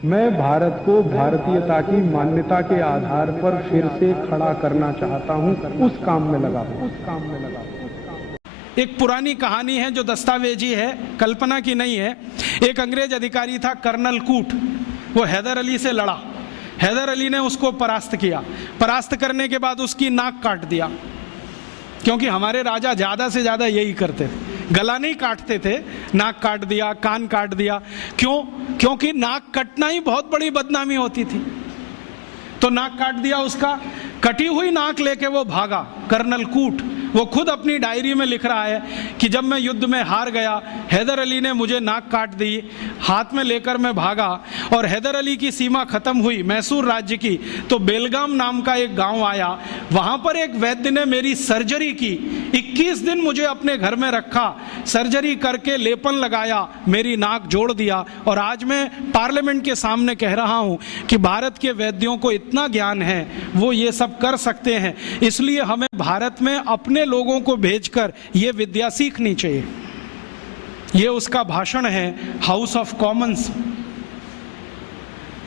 मैं भारत को भारतीयता की मान्यता के आधार पर फिर से खड़ा करना चाहता हूं, उस काम में लगा हूं। एक पुरानी कहानी है जो दस्तावेजी है, कल्पना की नहीं है। एक अंग्रेज अधिकारी था कर्नल कूट, वो हैदर अली से लड़ा। हैदर अली ने उसको परास्त किया। परास्त करने के बाद उसकी नाक काट दिया, क्योंकि हमारे राजा ज़्यादा से ज़्यादा यही करते थे, गला नहीं काटते थे, नाक काट दिया, कान काट दिया। क्यों? क्योंकि नाक कटना ही बहुत बड़ी बदनामी होती थी। तो नाक काट दिया उसका। कटी हुई नाक लेके वो भागा कर्नल कूट। वो खुद अपनी डायरी में लिख रहा है कि जब मैं युद्ध में हार गया, हैदर अली ने मुझे नाक काट दी, हाथ में लेकर मैं भागा, और हैदर अली की सीमा खत्म हुई मैसूर राज्य की, तो बेलगाम नाम का एक गांव आया। वहां पर एक वैद्य ने मेरी सर्जरी की, 21 दिन मुझे अपने घर में रखा, सर्जरी करके लेपन लगाया, मेरी नाक जोड़ दिया, और आज मैं पार्लियामेंट के सामने कह रहा हूं कि भारत के वैद्यों को इतना ज्ञान है, वो ये सब कर सकते हैं। इसलिए हमें भारत में अपने लोगों को भेजकर ये विद्या सीखनी चाहिए। ये उसका भाषण है हाउस ऑफ कॉमन्स।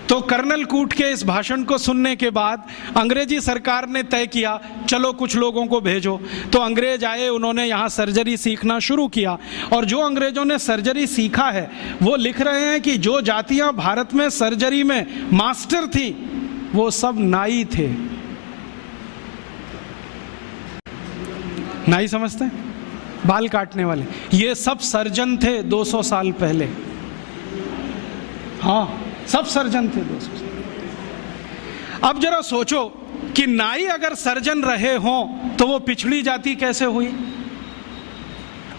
तो कर्नल कूट के इस भाषण को सुनने के बाद अंग्रेजी सरकार ने तय किया, चलो कुछ लोगों को भेजो। तो अंग्रेज आए, उन्होंने यहाँ सर्जरी सीखना शुरू किया। और जो अंग्रेजों ने सर्जरी सीखा है, वो लिख रहे हैं कि जो जातियां भारत में सर्जरी में मास्टर थी, वो सब नाई थे। नाई समझते हैं? बाल काटने वाले। ये सब सर्जन थे 200 साल पहले। हाँ, सब सर्जन थे 200 साल। अब जरा सोचो कि नाई अगर सर्जन रहे हों तो वो पिछड़ी जाति कैसे हुई?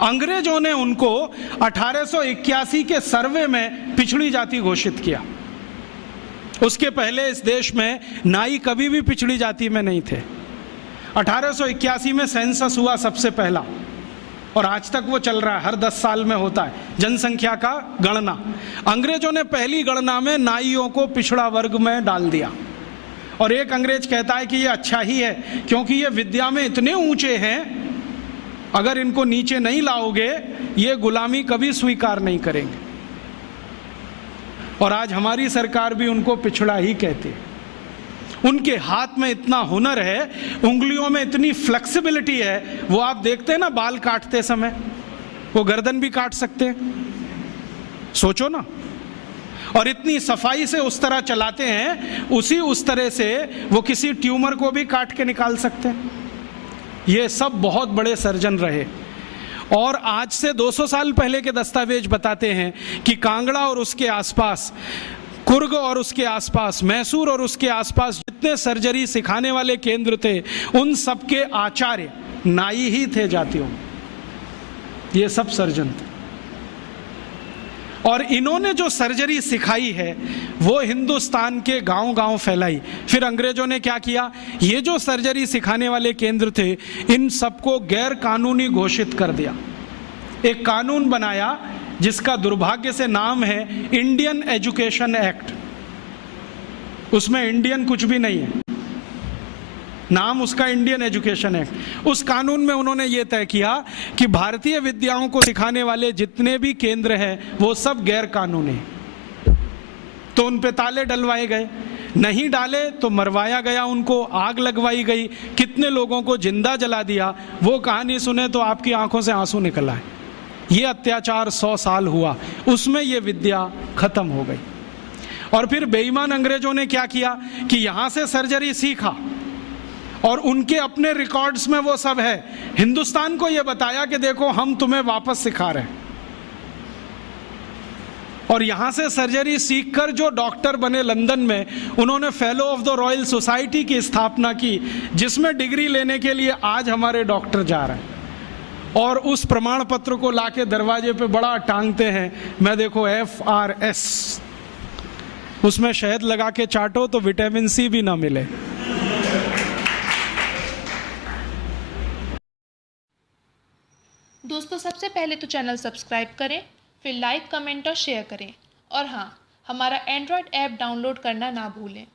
अंग्रेजों ने उनको 1881 के सर्वे में पिछड़ी जाति घोषित किया। उसके पहले इस देश में नाई कभी भी पिछड़ी जाति में नहीं थे। 1881 में सेंसस हुआ सबसे पहला, और आज तक वो चल रहा है, हर 10 साल में होता है जनसंख्या का गणना। अंग्रेजों ने पहली गणना में नाइयों को पिछड़ा वर्ग में डाल दिया। और एक अंग्रेज कहता है कि ये अच्छा ही है, क्योंकि ये विद्या में इतने ऊंचे हैं, अगर इनको नीचे नहीं लाओगे ये गुलामी कभी स्वीकार नहीं करेंगे। और आज हमारी सरकार भी उनको पिछड़ा ही कहती है। उनके हाथ में इतना हुनर है, उंगलियों में इतनी फ्लेक्सिबिलिटी है। वो आप देखते हैं ना, बाल काटते समय वो गर्दन भी काट सकते हैं, सोचो ना। और इतनी सफाई से उस तरह चलाते हैं, उस तरह से वो किसी ट्यूमर को भी काट के निकाल सकते हैं। ये सब बहुत बड़े सर्जन रहे। और आज से 200 साल पहले के दस्तावेज बताते हैं कि कांगड़ा और उसके आसपास, कुर्ग और उसके आसपास, मैसूर और उसके आसपास जितने सर्जरी सिखाने वाले केंद्र थे, उन सबके आचार्य नाई ही थे जातियों में। ये सब सर्जन थे। और इन्होंने जो सर्जरी सिखाई है वो हिंदुस्तान के गांव-गांव फैलाई। फिर अंग्रेजों ने क्या किया, ये जो सर्जरी सिखाने वाले केंद्र थे, इन सबको गैर कानूनी घोषित कर दिया। एक कानून बनाया जिसका दुर्भाग्य से नाम है इंडियन एजुकेशन एक्ट। उसमें इंडियन कुछ भी नहीं है, नाम उसका इंडियन एजुकेशन एक्ट। उस कानून में उन्होंने ये तय किया कि भारतीय विद्याओं को सिखाने वाले जितने भी केंद्र हैं वो सब गैर कानूनी। तो उन पे ताले डलवाए गए, नहीं डाले तो मरवाया गया, उनको आग लगवाई गई, कितने लोगों को जिंदा जला दिया। वो कहानी सुने तो आपकी आंखों से आंसू निकल आए। ये अत्याचार 100 साल हुआ, उसमें ये विद्या खत्म हो गई। और फिर बेईमान अंग्रेजों ने क्या किया कि यहां से सर्जरी सीखा और उनके अपने रिकॉर्ड्स में वो सब है। हिंदुस्तान को ये बताया कि देखो हम तुम्हें वापस सिखा रहे हैं। और यहां से सर्जरी सीखकर जो डॉक्टर बने लंदन में, उन्होंने fellow of the royal society की स्थापना की, जिसमें डिग्री लेने के लिए आज हमारे डॉक्टर जा रहे हैं। और उस प्रमाण पत्र को लाके दरवाजे पे बड़ा टांगते हैं। मैं देखो FRS, उसमें शहद लगा के चाटो तो विटामिन C भी ना मिले। दोस्तों, सबसे पहले तो चैनल सब्सक्राइब करें, फिर लाइक, कमेंट और शेयर करें। और हाँ, हमारा एंड्रॉयड ऐप डाउनलोड करना ना भूलें।